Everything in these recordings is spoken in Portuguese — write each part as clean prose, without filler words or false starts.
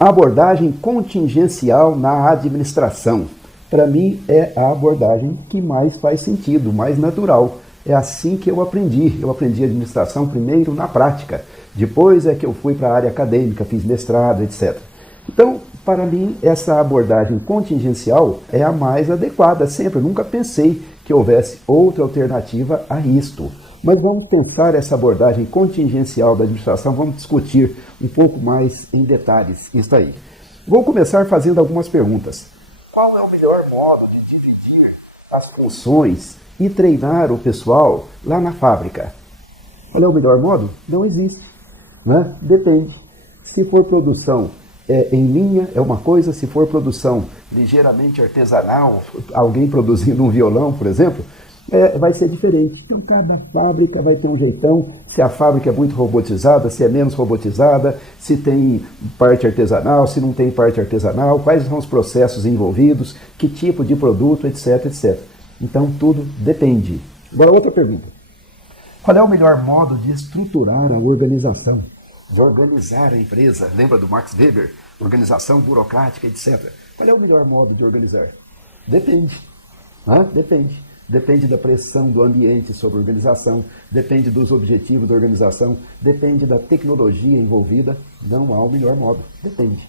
Abordagem contingencial na administração. Para mim, é a abordagem que mais faz sentido, mais natural. É assim que eu aprendi. Eu aprendi administração primeiro na prática. Depois é que eu fui para a área acadêmica, fiz mestrado, etc. Então, para mim, essa abordagem contingencial é a mais adequada sempre. Eu nunca pensei que houvesse outra alternativa a isto. Mas vamos pensar essa abordagem contingencial da administração, vamos discutir um pouco mais em detalhes isso aí. Vou começar fazendo algumas perguntas. Qual é o melhor modo de dividir as funções e treinar o pessoal lá na fábrica? Qual é o melhor modo? Não existe, né? Depende. Se for produção em linha, é uma coisa. Se for produção ligeiramente artesanal, alguém produzindo um violão, por exemplo, vai ser diferente. Então, cada fábrica vai ter um jeitão. Se a fábrica é muito robotizada, se é menos robotizada, se tem parte artesanal, se não tem parte artesanal, quais são os processos envolvidos, que tipo de produto, etc, etc. Então, tudo depende. Agora, outra pergunta. Qual é o melhor modo de estruturar a organização? De organizar a empresa? Lembra do Max Weber? Organização burocrática, etc. Qual é o melhor modo de organizar? Depende. Depende. Depende da pressão do ambiente sobre a organização, depende dos objetivos da organização, depende da tecnologia envolvida. Não há o melhor modo, depende.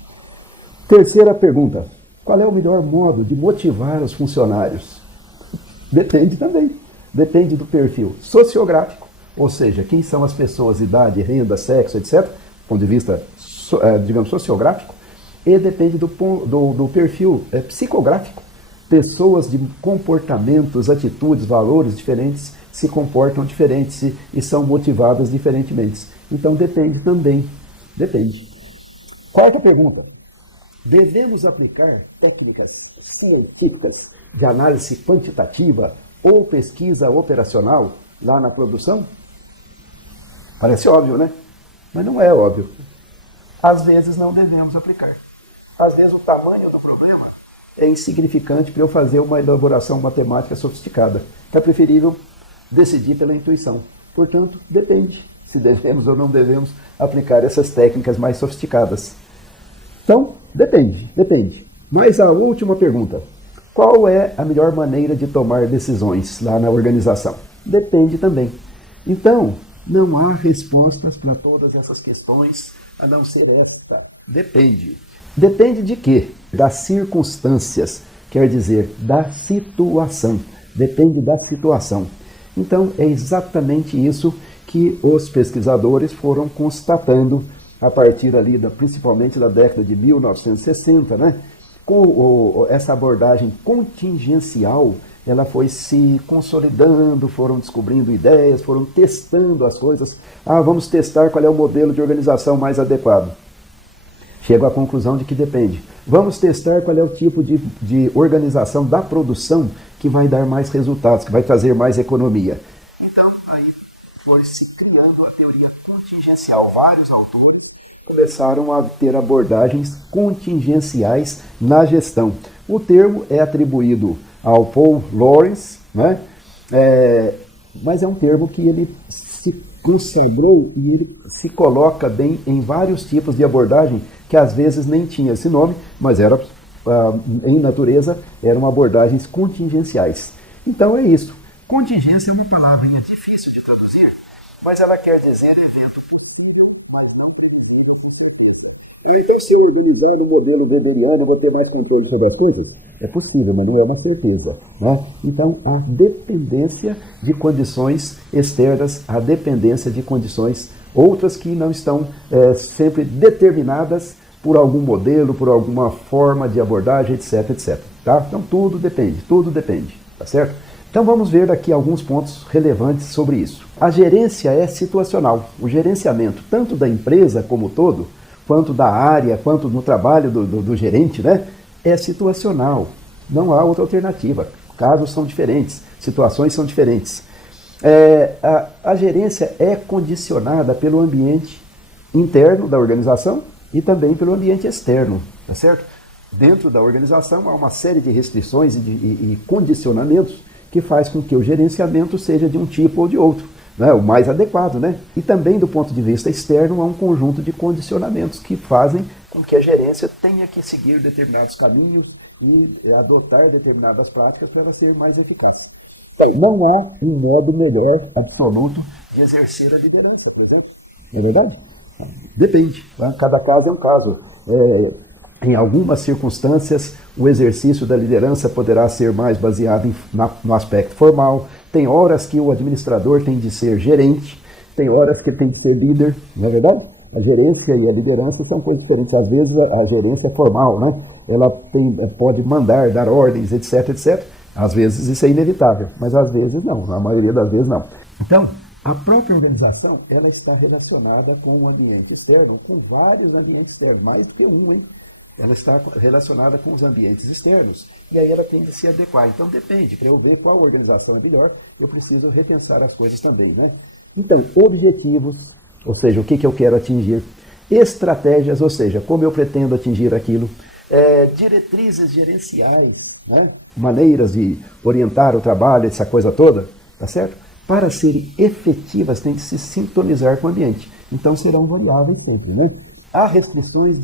Terceira pergunta, qual é o melhor modo de motivar os funcionários? Depende também. Depende do perfil sociográfico, ou seja, quem são as pessoas, idade, renda, sexo, etc., do ponto de vista, digamos, sociográfico, e depende do perfil psicográfico. Pessoas de comportamentos, atitudes, valores diferentes se comportam diferentes e são motivadas diferentemente. Então depende também. Depende. Quarta pergunta. Devemos aplicar técnicas científicas de análise quantitativa ou pesquisa operacional lá na produção? Parece óbvio, né? Mas não é óbvio. Às vezes não devemos aplicar. Às vezes o tamanho do é insignificante para eu fazer uma elaboração matemática sofisticada. É preferível decidir pela intuição. Portanto, depende se devemos ou não devemos aplicar essas técnicas mais sofisticadas. Então, depende. Mas a última pergunta. Qual é a melhor maneira de tomar decisões lá na organização? Depende também. Então, não há respostas para todas essas questões, a não ser essa. Depende. Depende de quê? Das circunstâncias, quer dizer, da situação. Depende da situação. Então, é exatamente isso que os pesquisadores foram constatando a partir ali, principalmente da década de 1960, né? Com essa abordagem contingencial, ela foi se consolidando, foram descobrindo ideias, foram testando as coisas. Vamos testar qual é o modelo de organização mais adequado. Chego à conclusão de que depende. Vamos testar qual é o tipo de organização da produção que vai dar mais resultados, que vai trazer mais economia. Então, aí foi se criando a teoria contingencial. Vários autores começaram a ter abordagens contingenciais na gestão. O termo é atribuído ao Paul Lawrence, né? Mas é um termo que ele se consagrou e ele se coloca bem em vários tipos de abordagem que às vezes nem tinha esse nome, mas em natureza eram abordagens contingenciais. Então é isso. Contingência é uma palavrinha difícil de traduzir, mas ela quer dizer evento possível. Então, se eu organizar no modelo weberiano, eu vou ter mais controle sobre as coisas? É possível, mas não é uma certeza. Né? Então, a dependência de condições externas, a dependência de condições outras que não estão sempre determinadas por algum modelo, por alguma forma de abordagem, etc, etc. Tá? Então, tudo depende, tá certo? Então, vamos ver aqui alguns pontos relevantes sobre isso. A gerência é situacional. O gerenciamento, tanto da empresa como todo, quanto da área, quanto no trabalho do gerente, né, é situacional. Não há outra alternativa. Casos são diferentes, situações são diferentes. A gerência é condicionada pelo ambiente interno da organização e também pelo ambiente externo, tá certo? Dentro da organização há uma série de restrições e condicionamentos que faz com que o gerenciamento seja de um tipo ou de outro. né, o mais adequado, né? E também do ponto de vista externo há um conjunto de condicionamentos que fazem com que a gerência tenha que seguir determinados caminhos e adotar determinadas práticas para ela ser mais eficaz. Não há um modo melhor absoluto de exercer a liderança, por exemplo. É verdade? Depende. Tá? Cada caso é um caso. Em algumas circunstâncias, o exercício da liderança poderá ser mais baseado no aspecto formal. Tem horas que o administrador tem de ser gerente, tem horas que ele tem de ser líder, não é verdade? A gerência e a liderança são coisas diferentes. Às vezes a gerência é formal, né? Ela pode mandar, dar ordens, etc, etc. Às vezes isso é inevitável, mas às vezes não, na maioria das vezes não. Então, a própria organização, ela está relacionada com o ambiente externo, com vários ambientes externos, mais do que um, hein? Ela está relacionada com os ambientes externos, e aí ela tem de se adequar. Então depende, para eu ver qual organização é melhor, eu preciso repensar as coisas também, né? Então, objetivos, ou seja, o que eu quero atingir, estratégias, ou seja, como eu pretendo atingir aquilo, diretrizes gerenciais, né? Maneiras de orientar o trabalho, essa coisa toda, tá certo? Para serem efetivas, tem que se sintonizar com o ambiente. Então serão variáveis sempre, né? Há restrições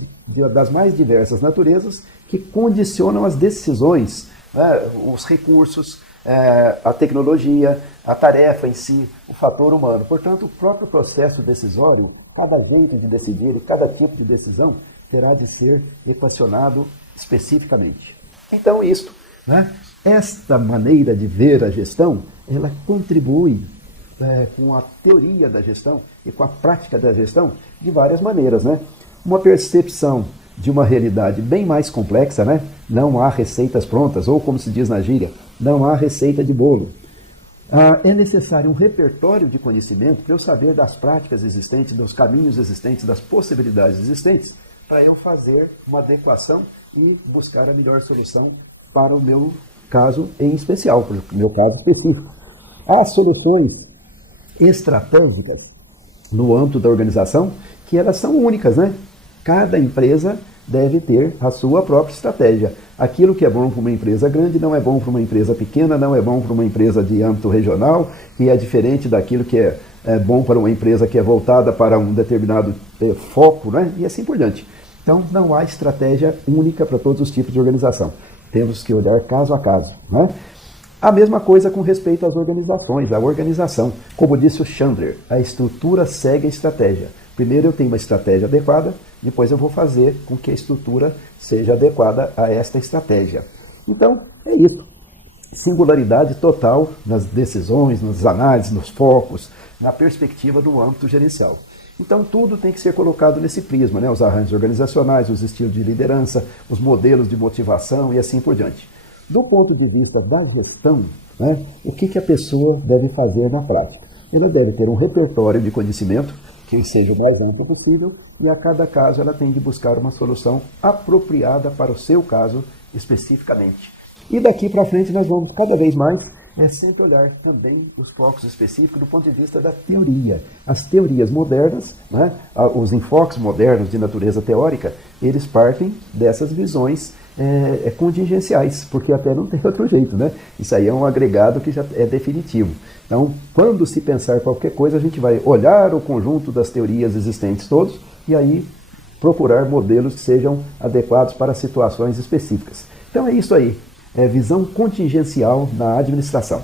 das mais diversas naturezas que condicionam as decisões, né? Os recursos, a tecnologia, a tarefa em si, o fator humano. Portanto, o próprio processo decisório, cada jeito de decidir e cada tipo de decisão terá de ser equacionado especificamente. Então, isto, né? Esta maneira de ver a gestão, ela contribui com a teoria da gestão e com a prática da gestão de várias maneiras, né? Uma percepção de uma realidade bem mais complexa, né? Não há receitas prontas, ou como se diz na gíria, não há receita de bolo. É necessário um repertório de conhecimento para eu saber das práticas existentes, dos caminhos existentes, das possibilidades existentes, para eu fazer uma adequação e buscar a melhor solução para o meu caso em especial, para o meu caso específico. Há soluções estratégicas no âmbito da organização que elas são únicas, né? Cada empresa deve ter a sua própria estratégia. Aquilo que é bom para uma empresa grande não é bom para uma empresa pequena, não é bom para uma empresa de âmbito regional, e é diferente daquilo que é bom para uma empresa que é voltada para um determinado foco, né? E assim por diante. Então, não há estratégia única para todos os tipos de organização. Temos que olhar caso a caso, né? A mesma coisa com respeito às organizações, à organização. Como disse o Chandler, a estrutura segue a estratégia. Primeiro eu tenho uma estratégia adequada, depois eu vou fazer com que a estrutura seja adequada a esta estratégia. Então, é isso. Singularidade total nas decisões, nas análises, nos focos, na perspectiva do âmbito gerencial. Então, tudo tem que ser colocado nesse prisma, né? Os arranjos organizacionais, os estilos de liderança, os modelos de motivação e assim por diante. Do ponto de vista da gestão, né, o que a pessoa deve fazer na prática? Ela deve ter um repertório de conhecimento que seja o mais amplo possível e a cada caso ela tem de buscar uma solução apropriada para o seu caso especificamente. E daqui para frente nós vamos cada vez mais sempre olhar também os focos específicos do ponto de vista da teoria. As teorias modernas, né, os enfoques modernos de natureza teórica, eles partem dessas visões contingenciais, porque até não tem outro jeito, né? Isso aí é um agregado que já é definitivo. Então, quando se pensar qualquer coisa, a gente vai olhar o conjunto das teorias existentes todos e aí procurar modelos que sejam adequados para situações específicas. Então é isso aí, visão contingencial na administração.